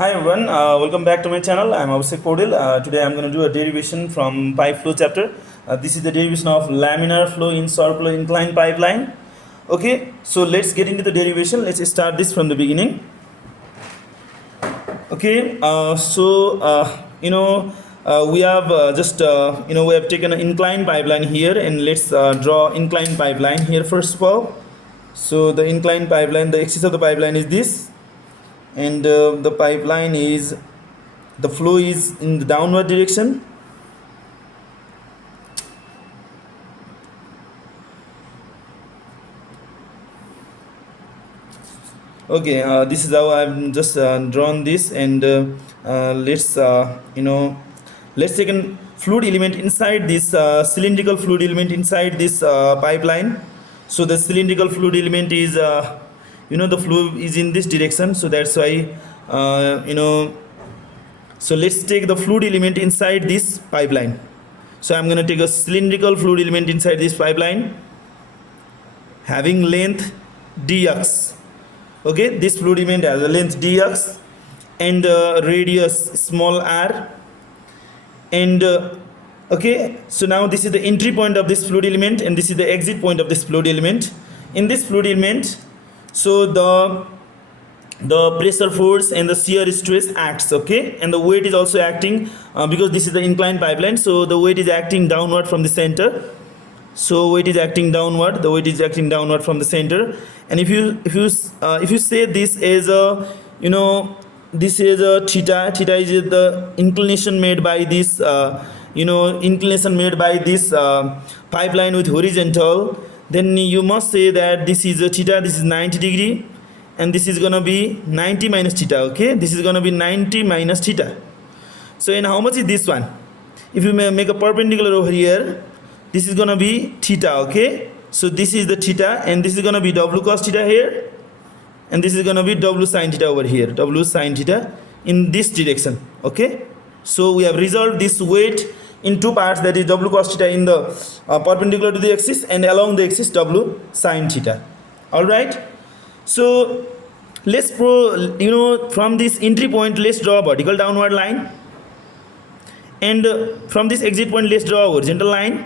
Hi everyone, welcome back to my channel. I'm Abhishek Podil. Today I'm going to do a derivation from pipe flow chapter. This is the derivation of laminar flow in circular inclined pipeline. Okay, so let's get into the derivation. Let's start this from the beginning. Okay, we have we have taken an inclined pipeline here, and let's draw inclined pipeline here first of all. So the inclined pipeline, the axis of the pipeline is this, and the pipeline is, the flow is in the downward direction. Okay, this is how I've just drawn this, and let's let's take a fluid element inside this cylindrical fluid element inside this pipeline. So the cylindrical fluid element is the flow is in this direction, so that's why so let's take the fluid element inside this pipeline. So I'm going to take a cylindrical fluid element inside this pipeline having length dx. Okay, this fluid element has a length dx and radius small r, and okay, so now this is the entry point of this fluid element and this is the exit point of this fluid element. In this fluid element, so the pressure force and the shear stress acts, okay, and the weight is also acting because this is the inclined pipeline, so the weight is acting downward from the center. So weight is acting downward, the weight is acting downward from the center. And if you say this is a this is a theta is the inclination made by this inclination made by this pipeline with horizontal, then you must say that this is a theta, this is 90 degree, and this is gonna be 90 minus theta. Okay, this is gonna be 90 minus theta. So and how much is this one? If you make a perpendicular over here, this is gonna be theta. Okay, so this is the theta, and this is gonna be w cos theta here, and this is gonna be w sin theta over here, w sin theta in this direction. Okay, so we have resolved this weight in two parts, that is w cos theta in the perpendicular to the axis, and along the axis w sin theta. All right, so let's from this entry point, let's draw a vertical downward line, and from this exit point, let's draw a horizontal line.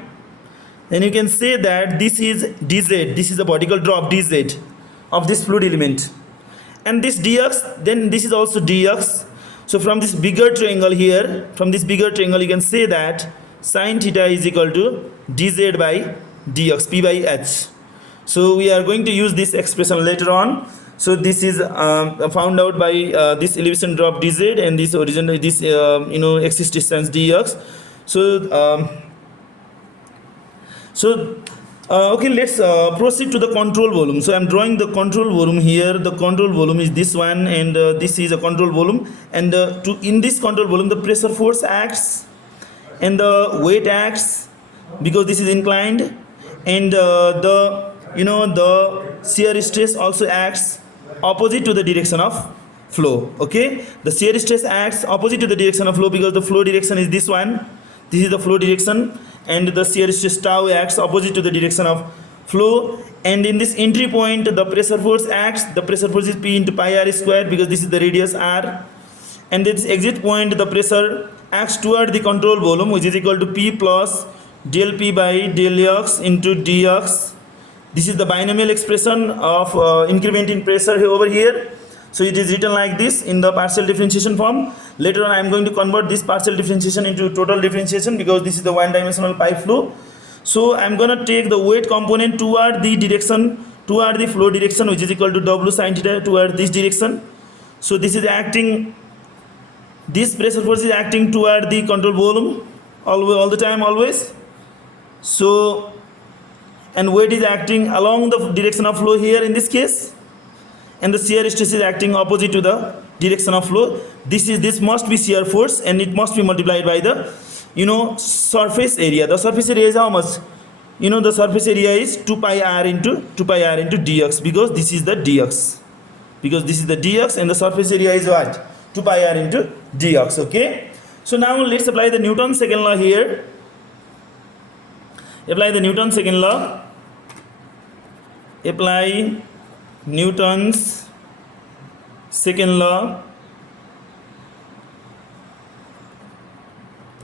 Then you can say that this is dz, this is the vertical drop dz of this fluid element, and this dx, then this is also dx. So from this bigger triangle here, from this bigger triangle, you can say that sin theta is equal to dz by dx, p by h. So we are going to use this expression later on. So this is found out by this elevation drop dz and this horizontal, this axis distance dx. Okay, let's proceed to the control volume. So I'm drawing the control volume here. The control volume is this one, and this is a control volume, and in this control volume, the pressure force acts and the weight acts because this is inclined, and the shear stress also acts opposite to the direction of flow. Okay, the shear stress acts opposite to the direction of flow because the flow direction is this one. This is the flow direction, and the shear stress tau acts opposite to the direction of flow. And in this entry point, the pressure force acts, the pressure force is P into pi r square because this is the radius r. And this exit point, the pressure acts toward the control volume, which is equal to P plus del P by del x into dx. This is the binomial expression of increment in pressure over here. So it is written like this in the partial differentiation form. Later on I am going to convert this partial differentiation into total differentiation because this is the one dimensional pipe flow. So I am going to take the weight component toward the direction, toward the flow direction, which is equal to w sin theta toward this direction. So this is acting, this pressure force is acting toward the control volume all the time, always. So, and weight is acting along the direction of flow here in this case, and the shear stress is acting opposite to the direction of flow. This must be shear force, and it must be multiplied by the surface area. The surface area is how much? The surface area is 2 pi r into dx, because this is the dx, and the surface area is what? 2 pi r into dx. Okay, so now let's apply the Newton's second law here. Apply the Newton's second law. Apply Newton's second law.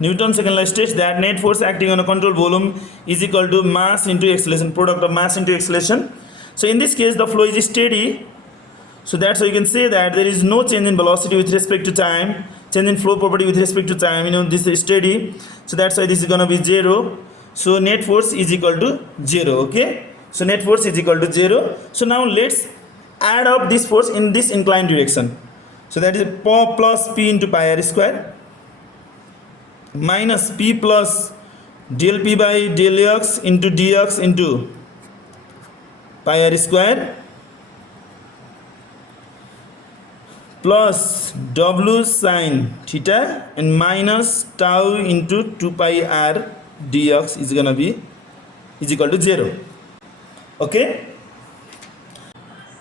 Newton's second law states that net force acting on a controlled volume is equal to mass into acceleration, product of mass into acceleration. So in this case the flow is steady, so that's why you can say that there is no change in velocity with respect to time, change in flow property with respect to time, this is steady, so that's why this is going to be 0. So net force is equal to 0. Okay, so net force is equal to 0. So now let's add up this force in this inclined direction. So that is plus p into pi r square minus p plus del p by del x into dx into pi r square plus w sine theta and minus tau into 2 pi r dx is gonna be is equal to 0. Okay,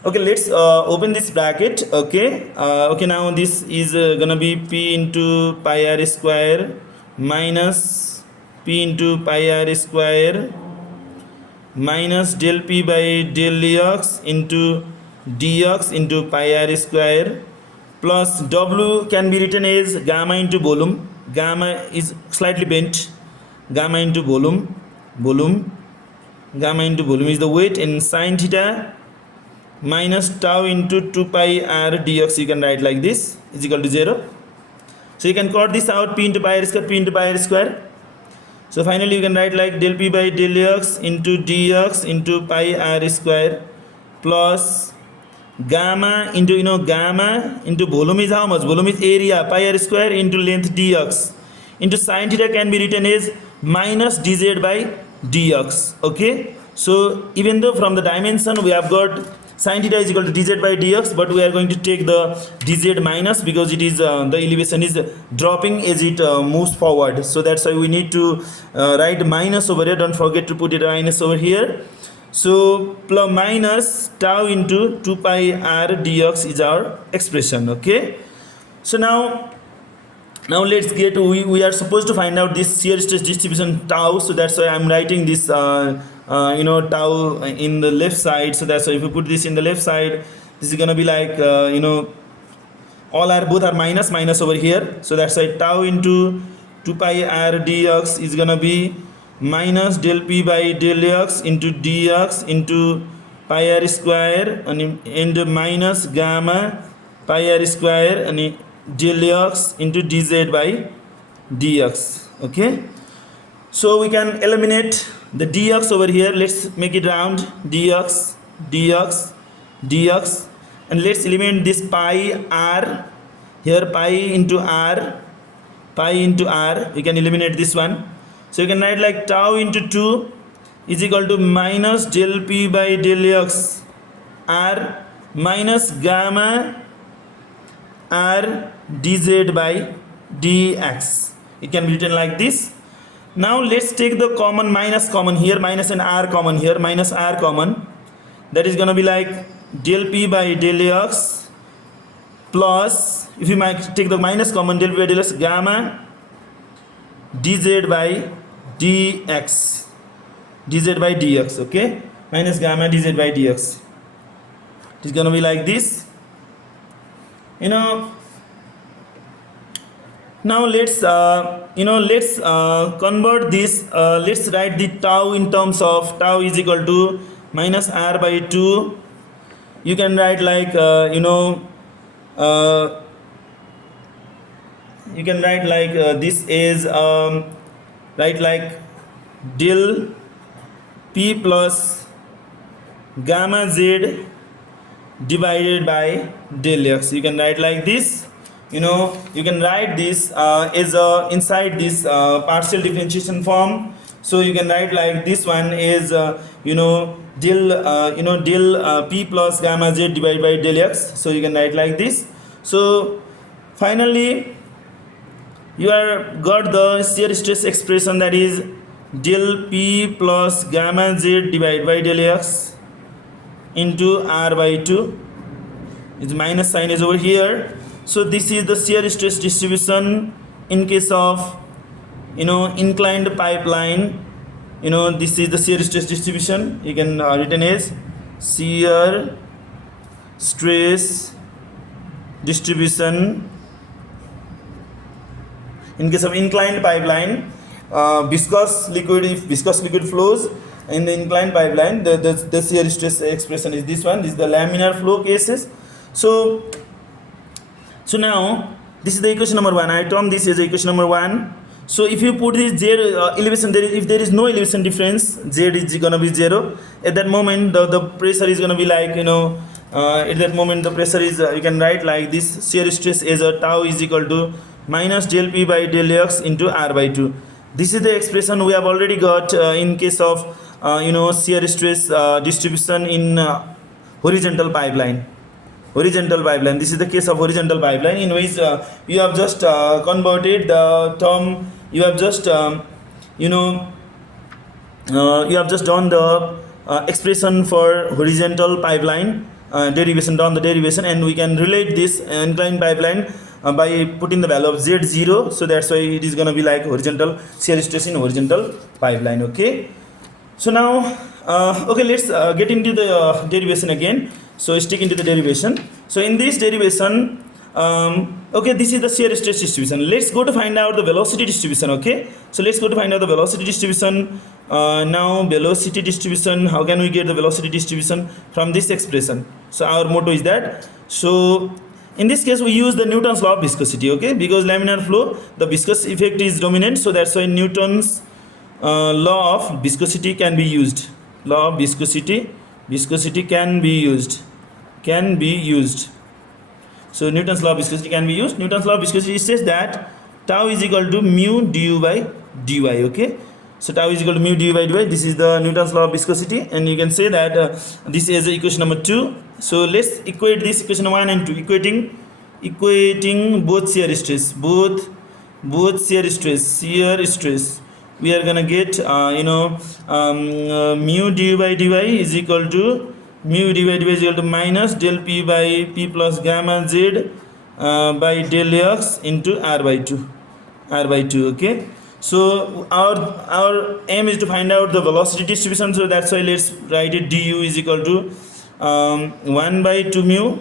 let's open this bracket. Okay, now this is gonna be p into pi r square minus p into pi r square minus del p by del x into dx into pi r square plus w can be written as gamma into volume. Gamma is slightly bent. Gamma into volume. Gamma into volume is the weight, and sine theta minus tau into 2 pi r dx you can write like this is equal to 0. So you can cut this out, p into pi r square, p into pi r square. So finally you can write like del p by del x into dx into pi r square plus gamma into gamma into volume is how much? Volume is area, pi r square into length dx into sine theta can be written as minus dz by dx. Okay, so even though from the dimension we have got sin theta is equal to dz by dx, but we are going to take the dz minus because it is the elevation is dropping as it moves forward, so that's why we need to write minus over here. Don't forget to put it minus over here. So plus minus tau into 2 pi r dx is our expression. Okay, so now let's get we are supposed to find out this shear stress distribution tau, so that's why I'm writing this tau in the left side. So that's why if you put this in the left side, this is gonna be like both are minus over here, so that's why tau into 2 pi r dx is gonna be minus del p by del x into dx into pi r square and minus gamma pi r square and del x into dz by dx. Okay, so we can eliminate the dx over here. Let's make it round, dx, and let's eliminate this pi r here, pi into r, we can eliminate this one. So you can write like tau into 2 is equal to minus del p by del x r minus gamma r dz by dx. It can be written like this. Now let's take the minus common here, minus and r common here, minus r common, that is gonna be like del p by del x plus, if you might take the minus common, del p by del x gamma dz by dx, okay, minus gamma dz by dx. It is gonna be like this. Now let's convert this. Let's write the tau in terms of tau is equal to minus r by 2. You can write like this is write like del p plus gamma z divided by del x. You can write like this. You can write this as inside this partial differentiation form. So you can write like this one is del p plus gamma z divided by del x. So you can write like this. So finally you are got the shear stress expression, that is del p plus gamma z divided by del x into r by 2. Its minus sign is over here. So this is the shear stress distribution in case of inclined pipeline. This is the shear stress distribution. You can written as shear stress distribution In case of inclined pipeline, viscous liquid, if viscous liquid flows in the inclined pipeline, the shear stress expression is this one. This is the laminar flow cases. So now this is the equation number 1. I term this as equation number 1. So if you put this z elevation, if there is no elevation difference, z is gonna be 0. At that moment, the pressure is gonna be like, at that moment the pressure is, you can write like this: shear stress as a tau is equal to minus del p by del x into r by 2. This is the expression we have already got in case of shear stress distribution in horizontal pipeline. This is the case of horizontal pipeline, in which you have just converted the term. You have just you have just done the expression for horizontal pipeline, derivation, done the derivation, and we can relate this inclined pipeline by putting the value of z0. So that's why it is going to be like horizontal shear stress in horizontal pipeline. Okay, so now okay, let's get into the derivation again. So stick into the derivation. So in this derivation, okay, this is the shear stress distribution. Let's go to find out the velocity distribution. Okay, so let's go to find out the velocity distribution. Now velocity distribution, how can we get the velocity distribution from this expression? So our motto is that, so in this case we use the Newton's law of viscosity. Okay, because laminar flow, the viscous effect is dominant, so that's why Newton's law of viscosity can be used. Law of viscosity can be used. So Newton's law of viscosity can be used. Newton's law of viscosity says that tau is equal to mu du by dy. Okay, so tau is equal to mu du by dy. This is the Newton's law of viscosity, and you can say that this is equation number 2. So let's equate this equation 1 and 2, equating both shear stress, shear stress. We are gonna get mu du by dy is equal to minus del p by p plus gamma z by del x into r by 2. Okay, so our aim is to find out the velocity distribution, so that's why let's write it. Du is equal to 1 by 2 mu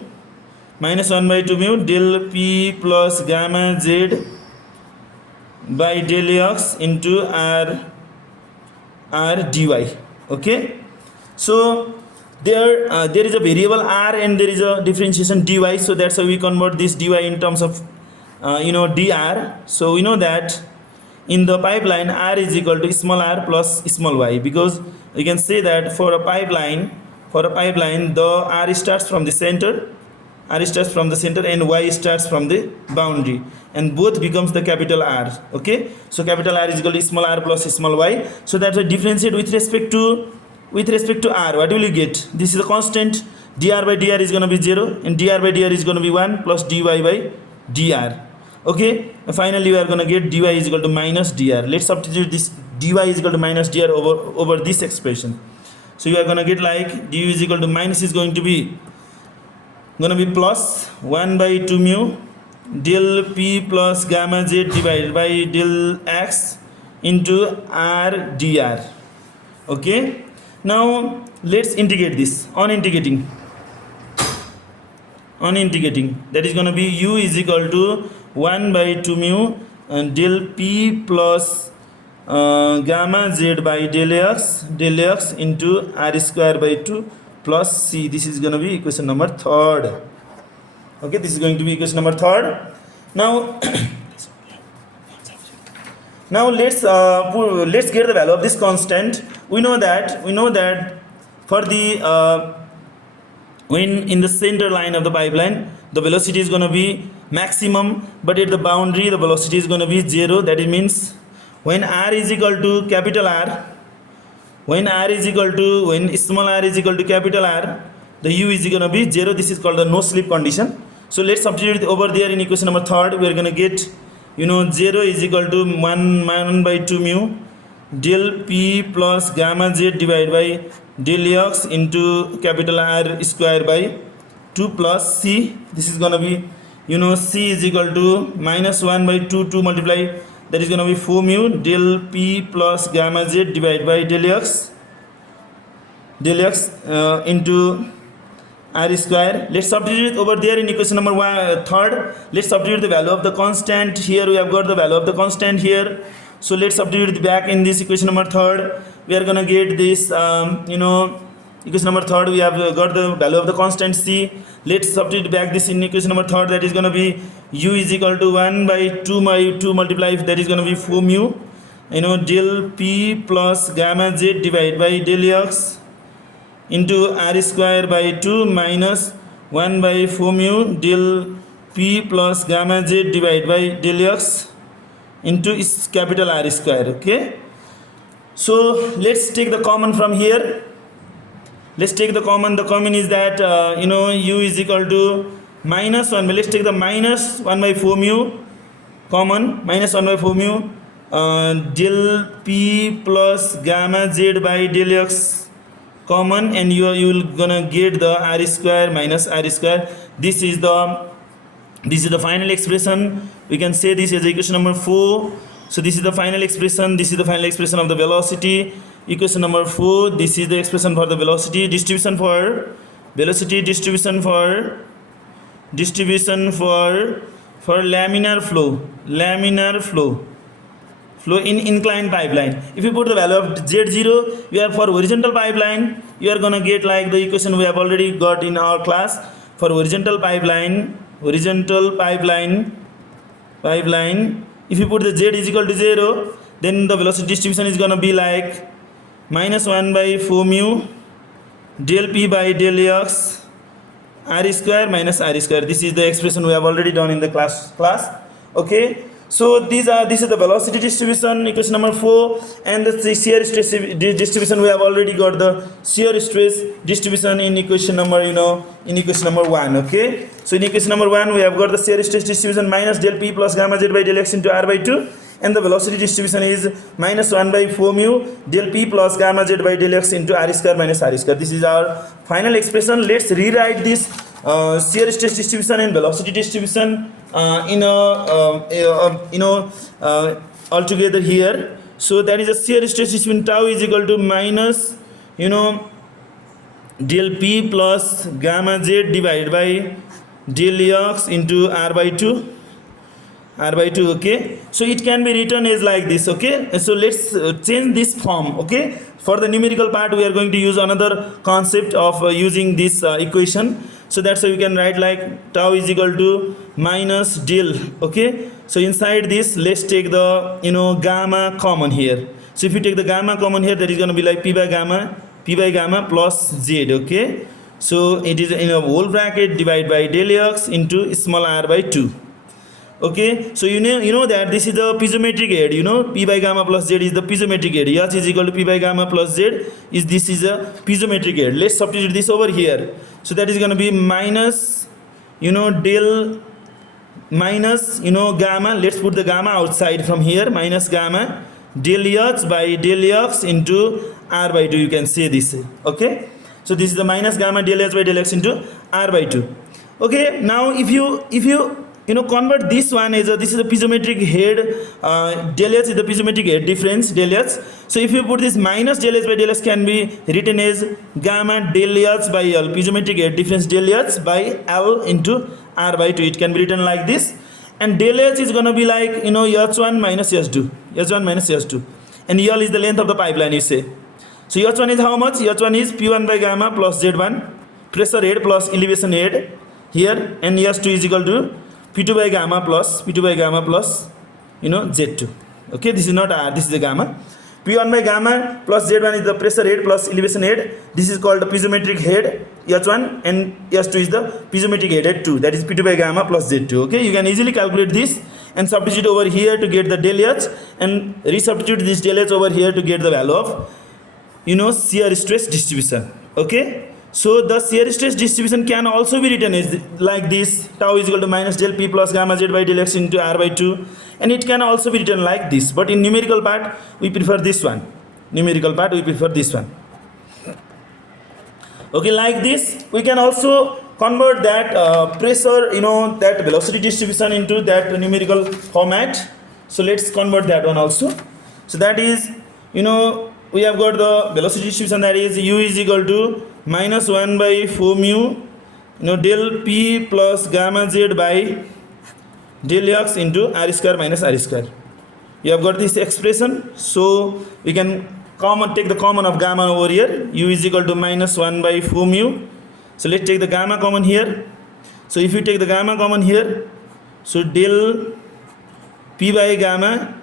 minus 1 by 2 mu del p plus gamma z by del x into r dy. Okay, so there is a variable r and there is a differentiation dy, so that's why we convert this dy in terms of dr. So we know that in the pipeline r is equal to small r plus small y, because you can say that for a pipeline the r starts from the center, and y starts from the boundary, and both becomes the capital R. Okay, so capital R is equal to small r plus small y. So that's why differentiate with respect to r. What will you get? This is a constant. Dr by dr is going to be 0, and dr by dr is going to be 1 plus dy by dr. Okay, and finally we are going to get dy is equal to minus dr. Let's substitute this dy is equal to minus dr over this expression. So you are going to get like du is equal to minus is going to be plus 1 by 2 mu del p plus gamma z divided by del x into r dr. Okay, now let's integrate this. On integrating, that is going to be u is equal to 1 by 2 mu del p plus gamma z by del x into r square by 2 plus c. This is going to be equation number 3rd. Okay, this is going to be equation number 3rd. Now let's get the value of this constant. We know that for the when in the center line of the pipeline the velocity is going to be maximum, but at the boundary the velocity is going to be 0. That means when r is equal to capital R, when small r is equal to capital R, the u is going to be 0. This is called the no slip condition. So let's substitute it over there in equation number 3rd. We are going to get 0 is equal to 1 by 2 mu del p plus gamma z divided by del x into capital R square by 2 plus c. This is going to be c is equal to minus 1 by 2 multiply, that is going to be 4 mu del p plus gamma z divided by del x into r square. Let's substitute over there in equation number third. Let's substitute the value of the constant. Here we have got the value of the constant here. So let's substitute back in this equation number third. We are gonna get this equation number third. We have got the value of the constant c. Let's substitute back this in equation number third. That is gonna be u is equal to 1 by 2 multiply, that is gonna be 4 mu, del p plus gamma z divided by del x into r square by 2 minus 1 by 4 mu del p plus gamma z divided by del x into capital R square. Okay, so let's take the common from here. Let's take the common. The common is that u is equal to minus 1. Let's take the minus 1 by 4 mu common, minus 1 by 4 mu del p plus gamma z by del x common, and you will gonna get the r square minus r square. This is the final expression. We can say this is equation number 4. So this is the final expression. This is the final expression of the velocity. Equation number 4. This is the expression for the velocity distribution for laminar flow in inclined pipeline. If you put the value of Z0, you have for horizontal pipeline, you are gonna get like the equation we have already got in our class. For horizontal pipeline, if you put the Z is equal to 0, then the velocity distribution is gonna be like minus 1 by 4 mu del p by del x r square minus r square. This is the expression we have already done in the class. Okay, so this is the velocity distribution, equation number 4, and the shear stress distribution. We have already got the shear stress distribution in equation number in equation number 1. Okay, so in equation number 1 we have got the shear stress distribution minus del p plus gamma z by del x into r by 2, and the velocity distribution is minus 1 by 4 mu del p plus gamma z by del x into r square minus r square. This is our final expression. Let's rewrite this shear stress distribution and velocity distribution all together here. So that is a shear stress distribution, tau is equal to minus del p plus gamma z divided by del x into r by 2. Okay, so it can be written as like this. Okay, so let's change this form. Okay, for the numerical part we are going to use another concept of using this equation. So that's why we can write like tau is equal to minus del. Okay, so inside this let's take the gamma common here. So if you take the gamma common here, that is going to be like p by gamma plus z. Okay, so it is in a whole bracket divided by del x into small r by 2. Okay, so you know that this is the piezometric head. P by gamma plus z is the piezometric head. H is equal to p by gamma plus z this is a piezometric head. Let's substitute this over here. So that is going to be minus del minus gamma. Let's put the gamma outside from here. Minus gamma del h by del x into r by 2. You can say this. Okay, so this is the minus gamma del h by del x into r by 2. Okay, now if you convert this one as this is a piezometric head, del h is the piezometric head difference, del h. So if you put this minus del h by del x can be written as gamma del h by l, piezometric head difference del h by l into r by 2. It can be written like this, and del h is gonna be like h1 minus h2, and l is the length of the pipeline, you say. So h1 is how much? h1 is p1 by gamma plus z1, pressure head plus elevation head here, and h2 is equal to P2 by gamma plus Z2. Okay, this is not R, this is the gamma. P1 by gamma plus Z1 is the pressure head plus elevation head. This is called the piezometric head H1, and H2 is the piezometric head 2, that is P2 by gamma plus Z2. Okay, you can easily calculate this and substitute over here to get the del H, and resubstitute this del H over here to get the value of shear stress distribution. Okay, so the shear stress distribution can also be written as like this: tau is equal to minus del p plus gamma z by del x into r by 2, and it can also be written like this, but in numerical part we prefer this one. Okay, like this we can also convert that pressure, that velocity distribution into that numerical format. So let's convert that one also. So that is, we have got the velocity distribution, that is u is equal to minus 1 by 4 mu del P plus gamma Z by del X into R square minus R square. You have got this expression, so we can take the common of gamma over here. U is equal to minus 1 by 4 mu. So let's take the gamma common here. So if you take the gamma common here, so del P by gamma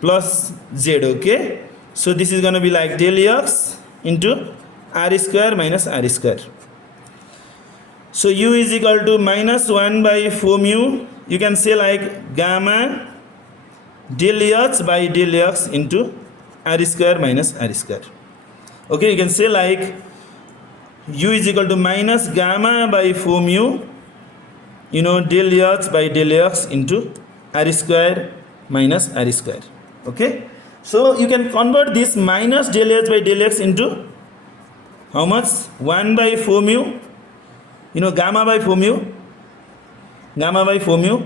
plus Z, okay? So this is going to be like del X into R square minus R square. So U is equal to minus 1 by 4 mu. You can say like gamma del X by del X into R square minus R square. Okay, you can say like U is equal to minus gamma by 4 mu, del X by del X into R square minus R square. Okay, so you can convert this minus del X by del X into how much? 1 by 4 mu, gamma by 4 mu,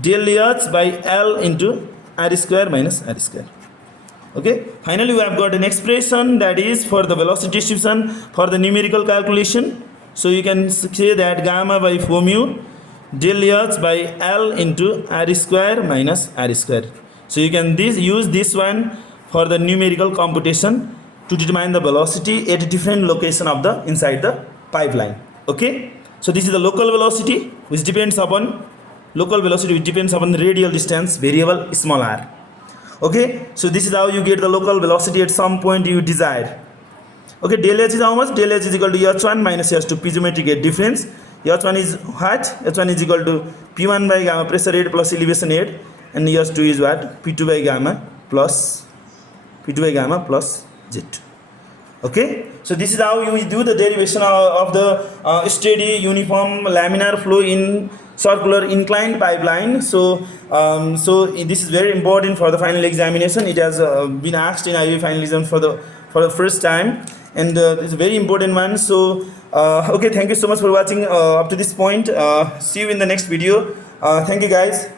del X by L into R square minus R square. Okay, finally we have got an expression that is for the velocity distribution for the numerical calculation. So you can say that gamma by 4 mu del X by L into R square minus R square. So you can use this one for the numerical computation to determine the velocity at a different location of the inside the pipeline. Okay, so this is the local velocity which depends upon the radial distance variable small r. Okay, so this is how you get the local velocity at some point you desire. Okay, del H is how much? Del H is equal to H1 minus H2, piezometric gauge difference. H1 is what? H1 is equal to P1 by gamma pressure rate plus elevation rate, and H2 is what? P2 by gamma plus Z2. Okay, so this is how you do the derivation of the steady uniform laminar flow in circular inclined pipeline. So this is very important for the final examination. It has been asked in IB final exam for the first time, and it's a very important one. So okay, thank you so much for watching up to this point. See you in the next video. Thank you guys.